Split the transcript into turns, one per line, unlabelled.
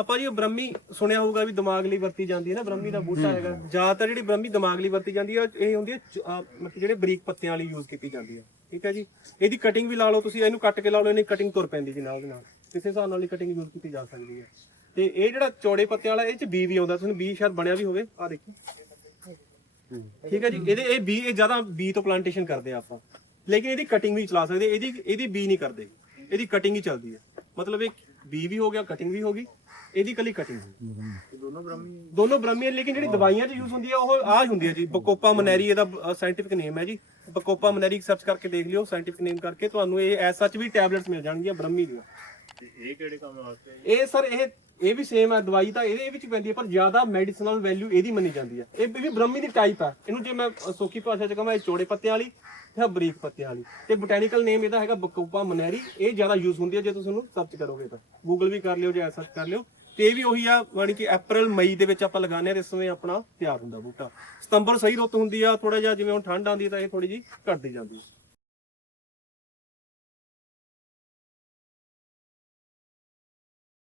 ਆਪਾਂ ਜੀ ਉਹ ਬ੍ਰਹਮੀ ਸੁਣਿਆ ਹੋਊਗਾ ਵੀ ਦਿਮਾਗ ਲਈ ਵਰਤੀ ਜਾਂਦੀ ਹੈ ਨਾ ਬ੍ਰਹਮੀ ਦਾ ਬੂਟਾ ਹੈਗਾ। ਜ਼ਿਆਦਾਤਰ ਜਿਹੜੀ ਬ੍ਰਹਮੀ ਦਿਮਾਗ ਲਈ ਵਰਤੀ ਜਾਂਦੀ ਹੈ ਇਹ ਹੁੰਦੀ ਹੈ ਅਹ ਮਤਲਬ ਜਿਹੜੇ ਬਰੀਕ ਪੱਤਿਆਂ ਵਾਲੀ ਯੂਜ਼ ਕੀਤੀ ਜਾਂਦੀ ਹੈ। ਠੀਕ ਹੈ ਜੀ? ਇਹਦੀ ਕਟਿੰਗ ਵੀ ਲਾ ਲਓ ਤੁਸੀਂ ਇਹਨੂੰ ਕੱਟ ਕੇ ਲਾ ਲਓ ਇਹਨੀ ਕਟਿੰਗ ਤੁਰ ਪੈਂਦੀ ਜੀ ਨਾਲ ਦੇ ਨਾਲ। ਕਿਸੇ ਹਿਸਾਬ ਨਾਲ ਹੀ ਕਟਿੰਗ ਯੂਜ਼ ਕੀਤੀ ਜਾ ਸਕਦੀ ਹੈ। ਤੇ ਇਹ ਜਿਹੜਾ ਚੌੜੇ ਪੱਤਿਆਂ ਵਾਲਾ ਇਹ ਚ ਬੀ ਵੀ ਆਉਂਦਾ। ਤੁਹਾਨੂੰ ਬੀ ਸ਼ਾਇਦ ਬਣਿਆ ਵੀ ਹੋਵੇ। ਆ ਦੇਖੋ। ਠੀਕ ਹੈ ਜੀ? ਇਹਦੇ ਇਹ ਬੀ ਇਹ ਜ਼ਿਆਦਾ ਬੀ ਤੋਂ ਪਲਾਂਟੇਸ਼ਨ ਕਰਦੇ ਆ ਆਪਾਂ। ਲੇਕਿਨ ਇਹਦੀ ਕਟਿੰਗ ਵੀ ਚਲਾ ਸਕਦੇ। ਇਹਦੀ ਇਹਦੀ ਬੀ ਨਹੀਂ ਕਰਦੇ। ਇਹਦੀ ਕਟਿੰਗ ਹੀ ਚੱਲਦੀ ਹੈ। ਮਤਲਬ ਇਹ ਬੀ ਵੀ ਹੋ ਗਿਆ ਕਟਿੰਗ ਵੀ ਹੋ ਗਈ। ਇਹਦੀ ਕੱਲੀ ਕਟਿੰਗ ਦੋਨੋਂ ਬ੍ਰਹਮੀ ਦੋਨੋਂ ਬ੍ਰਹਮੀ ਹੈ, ਲੇਕਿਨ ਜਿਹੜੀ ਦਵਾਈਆਂ 'ਚ ਯੂਜ਼ ਹੁੰਦੀ ਹੈ ਉਹ ਆਹ ਹੁੰਦੀ ਹੈ ਜੀ ਬਕੋਪਾ ਮਨੈਰੀ ਇਹਦਾ ਸਾਇੰਟਿਫਿਕ ਨੇਮ ਹੈ ਜੀ। ਬਕੋਪਾ ਮਨੈਰੀ ਸਰਚ ਕਰਕੇ ਦੇਖ ਲਿਓ ਸਾਇੰਟਿਫਿਕ ਨੇਮ ਕਰਕੇ ਤੁਹਾਨੂੰ ਇਹ ਐਸ ਸੱਚ ਵੀ ਟੈਬਲੇਟਸ ਮਿਲ ਜਾਣਗੀਆਂ ਬ੍ਰਹਮੀ ਦੀਆਂ।
ਇਹ ਕਿਹੜੇ ਕੰਮ ਵਾਸਤੇ
ਇਹ ਸਰ ਇਹ ਇਹ ਵੀ ਸੇਮ ਹੈ ਦਵਾਈ ਤਾਂ ਇਹਦੇ ਵਿੱਚ ਪੈਂਦੀ ਹੈ ਪਰ ਜ਼ਿਆਦਾ ਮੈਡੀਸਨਲ ਵੈਲਿਊ ਇਹਦੀ ਮੰਨੀ ਜਾਂਦੀ ਹੈ। ਇਹ ਵੀ ਬ੍ਰਹਮੀ ਦੀ ਟਾਈਪ ਹੈ। ਇਹਨੂੰ ਜੇ ਮੈਂ ਸੌਖੀ ਭਾਸ਼ਾ ਚ ਕਹਾਂ ਇਹ ਚੌੜੇ ਪੱਤਿਆਂ ਵਾਲੀ ਤੇ ਬਰੀਕ ਪੱਤਿਆਂ ਵਾਲੀ। ਤੇ ਬੋਟੈਨੀਕਲ ਨੇਮ ਇਹਦਾ ਹੈਗਾ ਬਕੂਪਾ ਮਨੈਰੀ। ਇਹ ਜ਼ਿਆਦਾ ਯੂਜ਼ ਹੁੰਦੀ ਹੈ ਜੇ ਤੁਸੀਂ ਉਹਨੂੰ ਸਰਚ ਕਰੋਗੇ ਤਾਂ। ਗੂਗਲ ਵੀ ਕਰ ਲਿਓ ਜਾਂ ਸਰਚ ਕਰ ਲਿਓ। ਤੇ ਇਹ ਵੀ ਉਹੀ ਆ, ਯਾਨੀ ਕਿ ਅਪ੍ਰੈਲ ਮਈ ਦੇ ਵਿੱਚ ਆਪਾਂ ਲਗਾਉਂਦੇ ਆ ਤੇ ਇਸ ਸਮੇਂ ਆਪਣਾ ਤਿਆਰ ਹੁੰਦਾ ਬੂਟਾ। ਸਤੰਬਰ ਸਹੀ ਰੁੱਤ ਹੁੰਦੀ ਆ ਥੋੜਾ ਜਿਹਾ ਜਿਵੇਂ ਹੁਣ ਠੰਡ ਆਉਂਦੀ ਹੈ ਤਾਂ ਇਹ ਥੋੜੀ ਜੀ ਘਟਦੀ ਜਾਂਦੀ ਹੈ